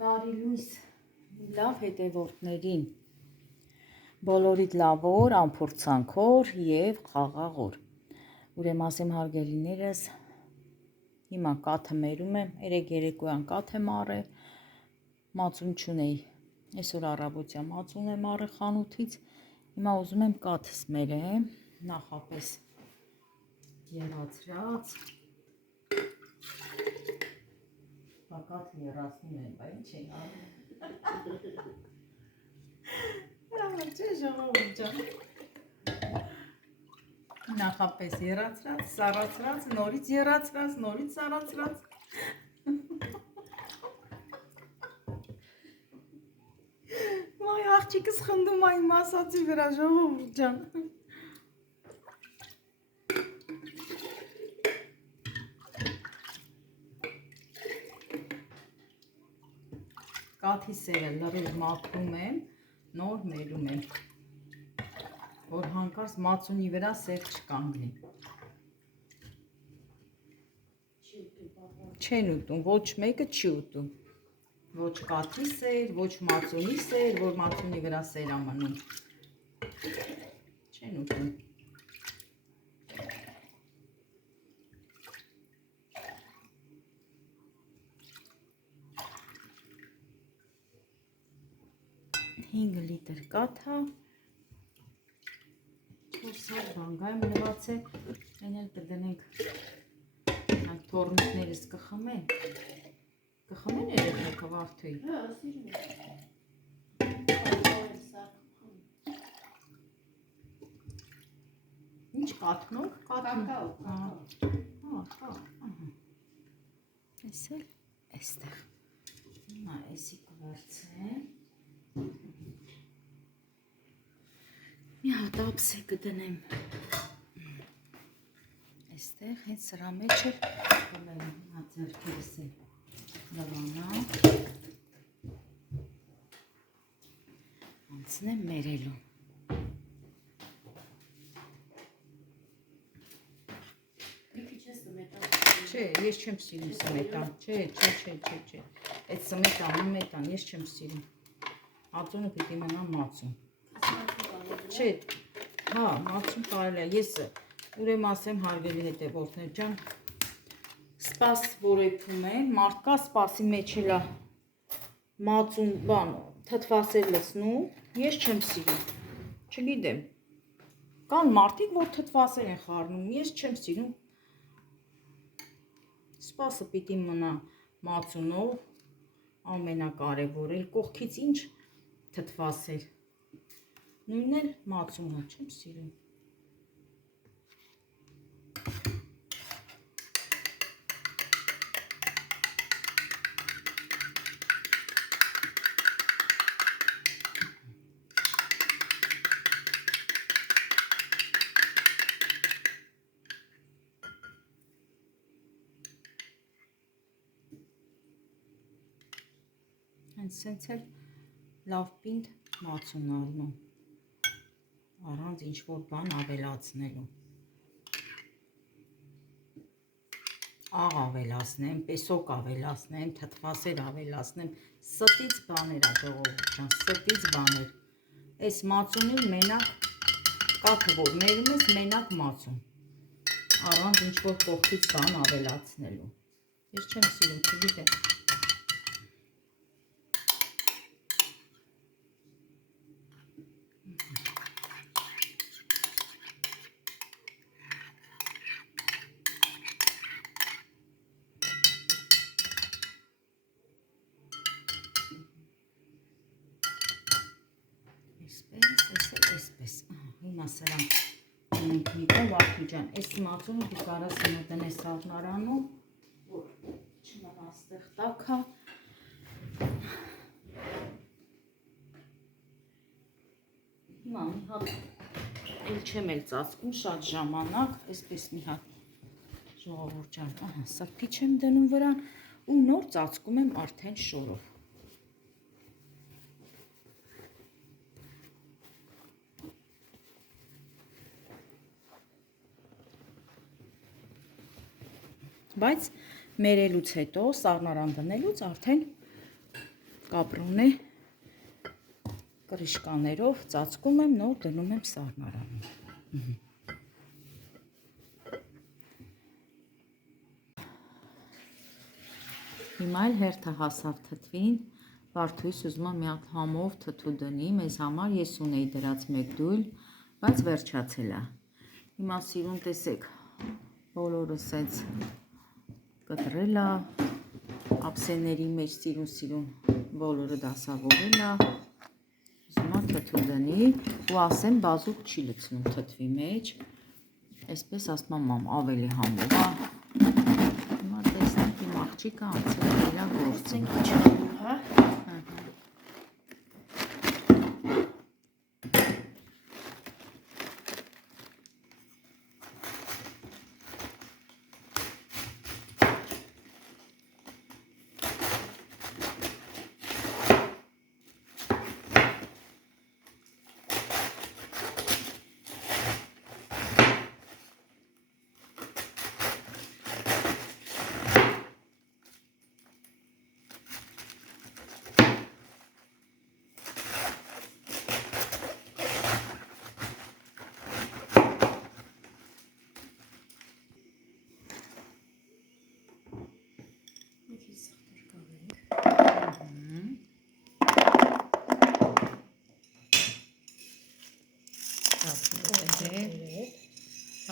Բարի լույս, լավ հետևորդներին, բոլորիդ լավ օր, անփորձանքոր և խաղաղ օր։ Ուրեմն հարգելիներս, հիմա կաթը մերում եմ, երեկոյան կաթ եմ առել, մածուն չունեի, այսօր առավոտյան մածուն եմ առել խանութից, հիմա ուզում եմ կաթս մերեմ, նախապես եռացրած, կաթը եռացնում եմ, բա ինչ են անում։ Չէ ժողովուրդ ջան, նախապես եռացրած, սառացրած, նորից եռացրած, նորից սառացրած։ Ոայ աղջիկս խնդում է իմ ասածի վրա ժողովուրդ ջան։ Կաթի սերը լրիվ մաքրում եմ, նոր մերում եմ, որ հանկարծ մածունի վրա սեր չկանգնի։ Չեն ուտում, ոչ մեկը չի ուտում, ոչ կաթի սեր, ոչ մածունի սեր, որ մածունի վրա սեր ա մնում, չեն ուտում։ Հինգ լիտր կաթա, 4 սար բանգայում լված է, այն էլ կդնենք, թորմիկներս կխմեն, կխմեն երեխեքը Վարդուի։ Ինչ կաթնող, այս էլ այստեղ, հիմա էսի կվերցնեմ, մի հատ ափսե կդնեմ, այստեղ հենց սրա մեջ էլ կմերեմ, հիմա ձեռքերս էլ լվանա, անցնեմ մերելու։ Չէ, ես չեմ սիրում սմետան, չէ, այդ սմետան, ես չեմ սիրում, ածունը պիտի մնա մածուն, չէ, հա, մածուն կարելի է, ես ուրեմն ասեմ հարգելի հետևորդներ ջան, սպաս որեփում եմ, մարդկա սպասի մեջ էլ է մածուն բան, թթվասեր լցնում, ես չեմ սիրում, չգիտեմ, կան մարդիկ, որ թթվասեր են խառնում, ես չեմ սիրում, սպասը պիտի մնա մածունով, ամենակարևորը, կողքից ինչ թթվասեր, նույնն էլ մածունը, չեմ սիրում։ Հենց սենց էլ լավ պինդ մածուն առնում, առանց ինչ-որ բան ավելացնելու, աղ ավելացնեմ, պեսոկ ավելացնեմ, թթվասեր ավելացնեմ, ստից բաներ ա ժողովուրդ ջան, ստից բաներ, այս մածունին մենակ կաթը որ մերում ես մենակ մածուն, առանց ինչ-որ կողքից բան ավելացնելու, ես չեմ սիրում, չգիտեմ, այսպես, հիմա սրան ունենք մի կոն Վարդուի ջան, այս մածունը դու կարաս հիմա դնես սառնարանում, որ չմնա ստեղ տաքա, հիմա մի հատ, էլ չեմ էլ ծածկում շատ ժամանակ, այսպես մի հատ ժողովուրդ ջան, սրբիչ եմ դնում վրան ու նոր ծածկում եմ արդեն շորով։ Բայց մերելուց հետո, սառնարան դնելուց արդեն կապրուն է, կրիշկաներով ծածկում եմ, նոր դնում եմ սառնարանում։ Հիմա էլ հերթը հասավ թթվին, Վարդուհիս ուզում է մի հատ համով թթու դնի, մեզ համար ես ունեի դրած մեկ դույլ, բայց վերջացել է։ Հիմա սիրուն տեսեք, բոլորը սենց կտրել է, ափսեների մեջ սիրուն բոլորը դասավորել է, ուզում է թթու դնի ու ասեմ բազուկ չի լցնում թթվի մեջ, այսպես ասում եմ մամ ավելի համով է, հիմա տեսնենք իմ աղջիկը անցել է իրա գործին, հա։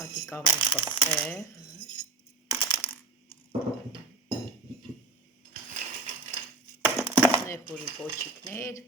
Հատիկավոր պսեղ, նեխուրի պոչիկներ,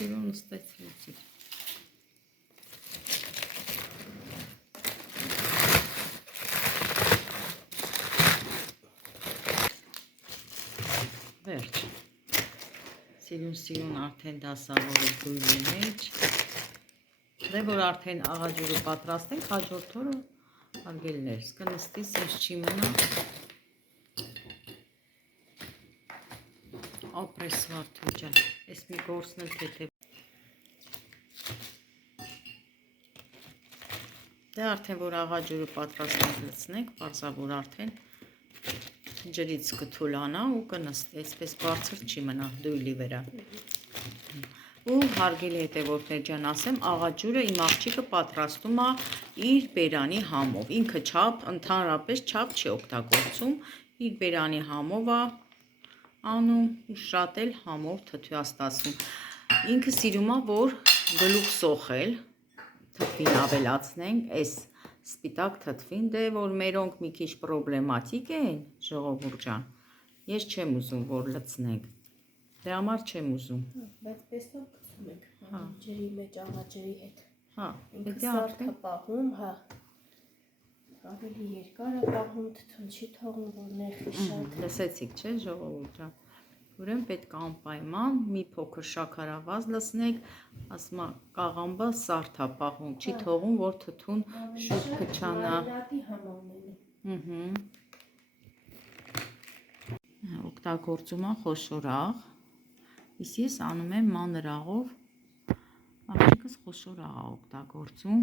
սիրուն նստեցրեցի։ Վերջ։ Սիրուն արդեն դասավորել գույնի մեջ։ Դե որ արդեն աղաջուրը պատրաստենք, հաջորդ օրը արգելներ, կնստի սենց չի մնա։ Ապրես Վարդու ջան, ես մի գործն էլ թեթև։ Դե արդեն որ աղաջուրը պատրաստենք լցնենք, պարզավոր արդեն ջրից կթուլանա ու կնստի, այսպես բարձր չի մնա դույլի վրա։ Ու հարգելի հետևորդներ ջան, ասեմ, աղաջուրը իմ աղջիկը պատրաստում է իր բերանի համով, ինքը չափ, ընդհանրապես չափ չի օգտագործում, իր բերանի համով է անում ու շատ էլ համով թթվաստացնում։ Ինքը սիրում է, որ գլուխ սոխել, թթվին ավելացնենք, այս սպիտակ թթվին, դե որ մերոնք մի քիչ պրոբլեմատիկ են, ժողովուրդ ջան, ես չեմ ուզում, որ լցնենք, դե համար չեմ ուզում։ Բայց պեստով գցում ենք, ջրի մեջ աղաջրի հետ։ Ինքը սարդը պահում, ավելի երկար է պահում, թթուն չի թողնում, որ նեղի շատ։ Լսեցիք, չէ, ժողովուրդ ջան։ Ուրեմն պետք է անպայման մի փոքր շաքարավազ լցնեք, ասում է կաղամբը սարդ է պահում, չի թողում, որ թթուն շուտ փչանա։ Օգտագործում եմ խոշոր աղ, իսկ ես անում եմ մանր աղով, աղջիկս խոշոր աղ է օգտագործում,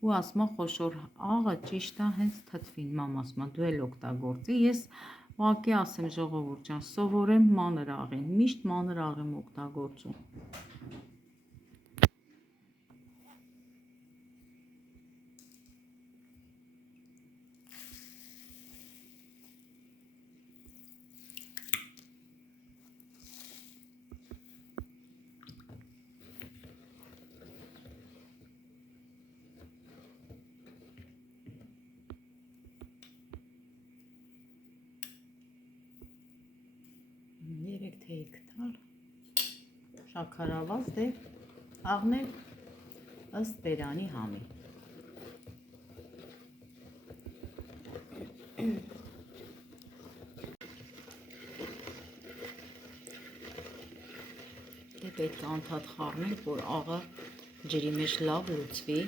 ու ասում է խոշոր աղը ճիշտ է հենց թթվին, մամ ասում է դու էլ օգտագործի, ես ուղղակի ասեմ ժողովուրդ ջան, սովորեմ մանր աղին, միշտ մանր աղ եմ օգտագործում։ Երեք թեյ կտալ, շաքարավազ, դե աղներ ըստ բերանի համի։ Դե պետք է անդադ խառնենք, որ աղը ջրի մեջ լավ լուծվի։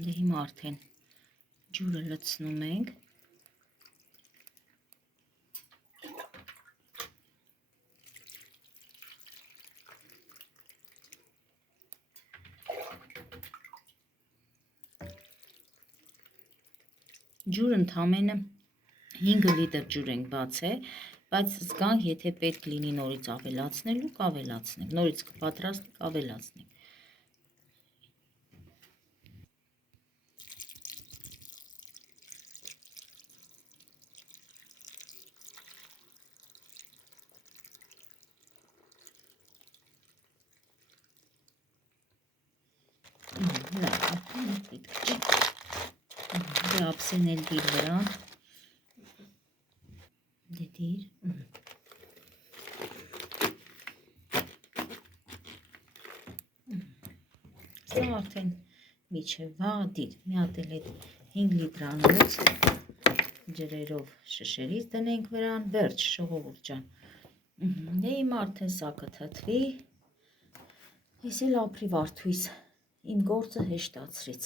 Դե հիմա արդեն ջուրը լցնում ենք։ Ջուրը ընդամենը 5 լիտր ջուր ենք բացել, բայց զգանք, եթե պետք լինի նորից ավելացնելու, կավելացնենք, նորից կպատրաստենք, ավելացնենք։ Լավ, արդեն պետք չի։ Դե ափսենել դիր վրան։ Դե դիր։ Սա արդեն միջև վաղ դիր։ Մի հատ էլ այդ 5 լիտրանոց ջրերով շշերից դնենք վրան, վերջ ժողովուրդ ջան։ Դե հիմա արդեն սա կթթվի։ Ես էլ ապրի Վարդուիս իմ գործը հեշտացրեց։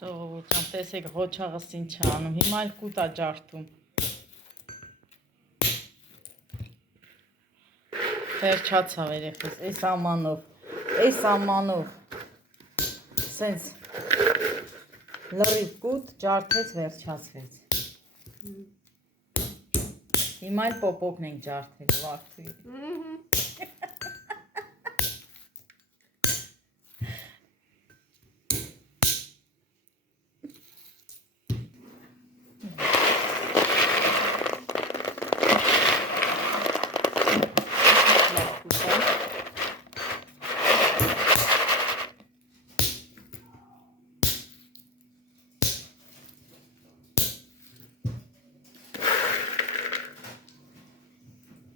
Ժողովուրդ ջան, տեսեք ղոչաղս ինչ է անում, հիմա էլ կուտ է ջարդում։ Վերջացավ երեխես, այս ամանով, սենց լրիվ կուտ ջարդեց, վերջացվեց։ Հիմա էլ պոպոկն ենք ջարդել Վարդուի։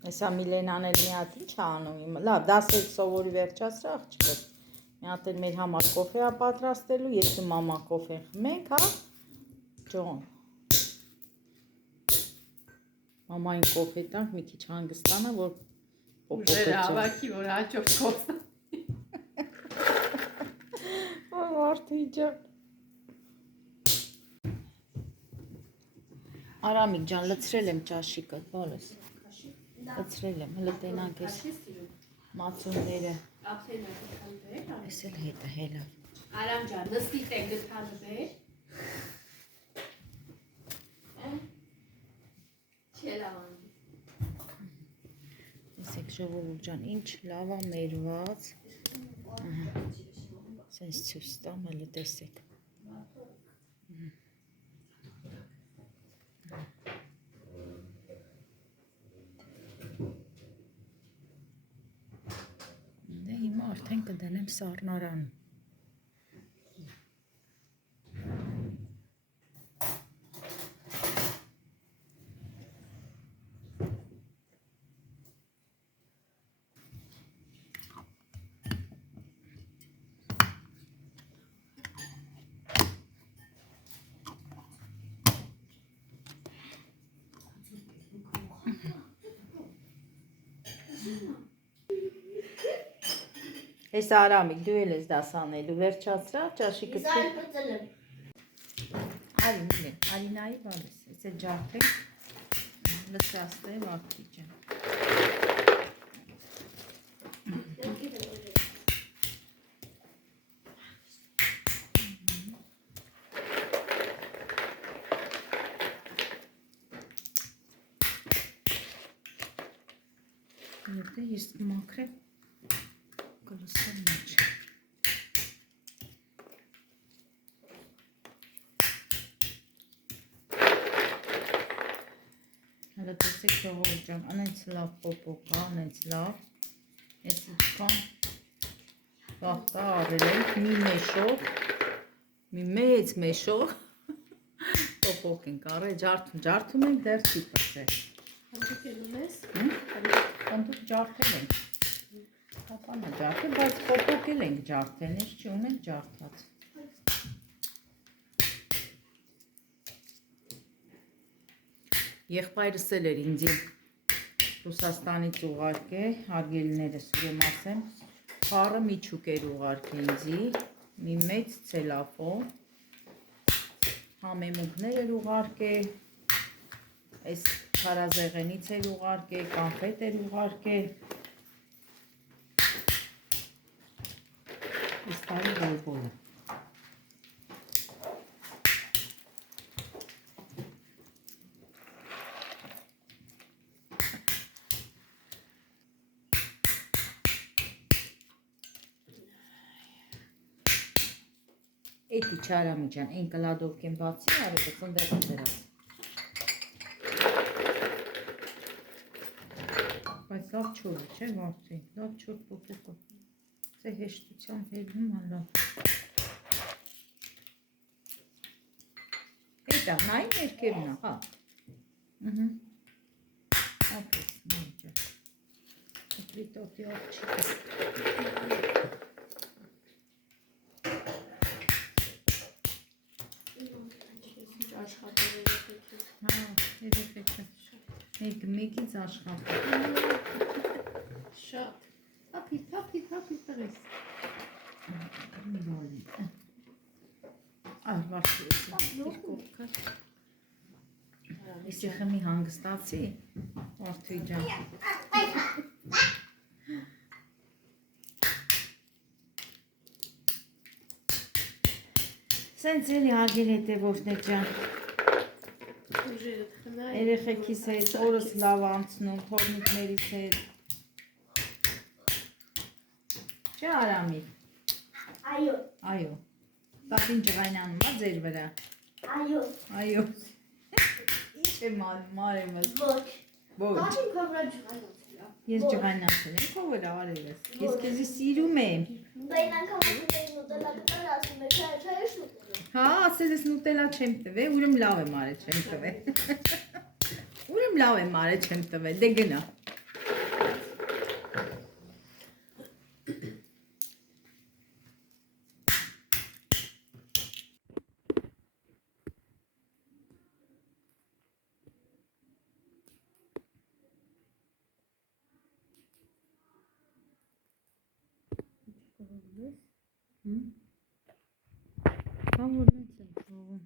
Հեսա Միլենան էլ մի հատ ինչ անում, լավ, դասեր սովորի վերջացրա աղջիկս, մի հատ էլ մեր համար կոֆե է պատրաստելու, ես ու մամա կոֆեն խմենք, հա, Ջոն, մամային կոֆե տանք, մի քիչ հանգստանա, որ Ուժերը հավաքի, որ հաջորդ կոստա։ Վարդուի ջան։ Արամիկ ջան, լցրել եմ ճաշիկը, բալես։ Լցրել եմ, հլը տենանք ես մածունները։ Ես էլ հետը հելա։ Արամ ջան, նստիկ է գտանը բեր։ Չելավան։ Տեսեք ժողովուրդ ջան, ինչ լավ է մերված։ Սենց ցույց տամ, հələ տեսեք։ Դե հիմա արդեն կդնեմ սառնարան։ Ես Արամիկ, դու էլ ես դաս անելու, վերջացրա, ճաշիկը Արինայի բալես, ես էլ ջարդենք, լցրաստե Վարդուի ջան։ Եթե ես մաքրեմ, կլսեմ մեջ։ Հələ տեսեք ժողովուրդ ջան, անենց լավ պոպոկ է, անենց լավ։ Ես ինչքան վաղտա արել ենք մի մեշով, մի մեծ մեշով պոպոկ ենք արել, ջարդում ենք դեռ չի պրծել։ Հանդուկ ելում ես։ Հանդուկ ջարդել ենք։ Հապանը ջարդել, բայց պոպոկ էլ ենք ջարդել, ես չի ունենք ջարդած։ Եղբայրս էլ էր ինձ Ռուսաստանից ուղարկե, հարգելիներս ուրեմ ասեմ, խառը միչուկ էր ուղարկե ինձի, մի մեծ ցելոֆան, համեմունքներ էր ուղարկե, այս քարազեղենից էր ուղարկե, կոնֆետ էր ուղարկե, իստարի բոլբոլը։ Էդի չարամի ջան, այն կլադովք են բացի, արետը ծնդեղը դրած։ Բայց լավ չոր է, չէ Վարդուի, լավ չոր պոպոկը։ Ձե հեշտությամբ հելնում է լավ։ Էդա, նայի ներքևն է, հա։ Ապրես, նայի ջան։ Կտրի տոտի աղջիկը։ Հա, երեխեքը մեկից աշխատել։ Շատ։ Հապի տղես։ Վարդուի իր կողքը։ Ես եղեմի հանգստացի, Վարդուի ջան։ Սենց էլի հարգել հետևորդներ ջան։ ուժերը խնայ։ Երեխեքիս հետ օրս լավ անցնում, թորնիկներիս հետ։ Չէ Արամիկ։ Այո։ Այո։ Տատին ջղայնանում է ձեր վրա։ Այո։ Այո։ Ինչ է մարեմս։ Ոչ։ Ոչ։ Տատին քո վրա ջղայնացել է։ Ես ջղայնացել եմ քո վրա արևս։ Ես քեզի սիրում եմ։ Բայց անգամ ուտելա դրան ասում է, չէ, շուտ։ Հա, ասել ես նուտելա չեմ տվել, ուրեմն լավ եմ արել, չեմ տվել։ Ուրեմն լավ եմ արել, չեմ տվել, դե գնա։ Կամ որ մեծ եմ թողում։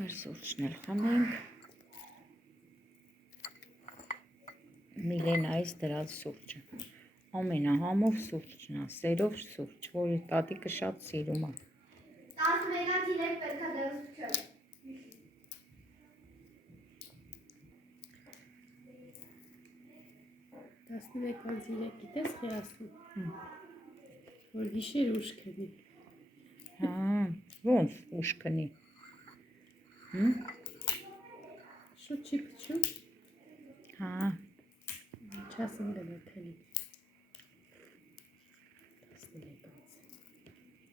Մեր սուրճն էլ խմենք։ Միլենայից դրած սուրճը։ Ամենահամով սուրճն է, սերով սուրճ, որ տատիկը շատ սիրում է։ 11-ից 3 պետք է դրս չէ։ 11-ից 3 գիտես թե ասում։ Որ գիշեր ուշ քնի։ Հա, ոնց ուշ քնի։ Շուտ չի փչում։ Հա, Չասեմ գնա քնի։ 11-ից։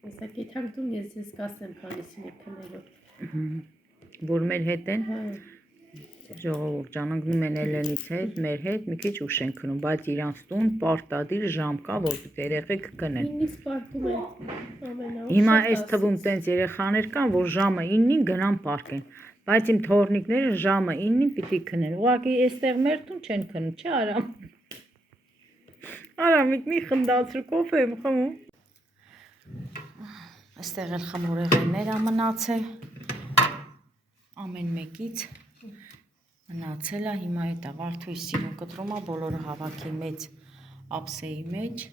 Հեսա գիտակդում ես կասեմ քանիսին է քնելով։ որ մեր հետ են։ Հա։ Ժողովուրդ ջան, ընկնում են Էլենից հետ, մեր հետ մի քիչ ուշ են քնում, բայց իրանց տուն պարտադիր ժամ կա, որ երեխեք քնեն։ 9-ից պարկում են ամենաուշ։ Հիմա այս թվում տենց երեխաներ կան, որ ժամը 9-ին գնան պարկեն, բայց իմ թորնիկները ժամը 9-ին պիտի քնեն։ Ուղղակի այստեղ մեր տուն չեն քնում, չէ Արամ։ Արամիկ մի խնդացրու, կոֆե եմ խմում։ Այստեղ էլ խմորեղեններ ա մնացել։ Ամեն մեկից մնացել է, հիմա էտա Վարդուի սիրուն կտրում է, բոլորը հավաքի մեծ ափսեի մեջ։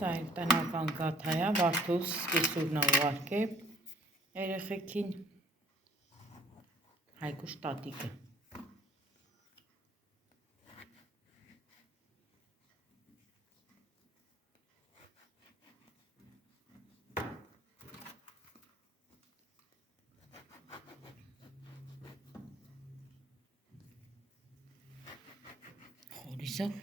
Սա իմ տնական գաթայա, Վարդուս կիսուրն է ուղարկել երեխեքին, Հայկուշ տատիկը։ Խորիսով։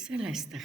Սել այստեղ։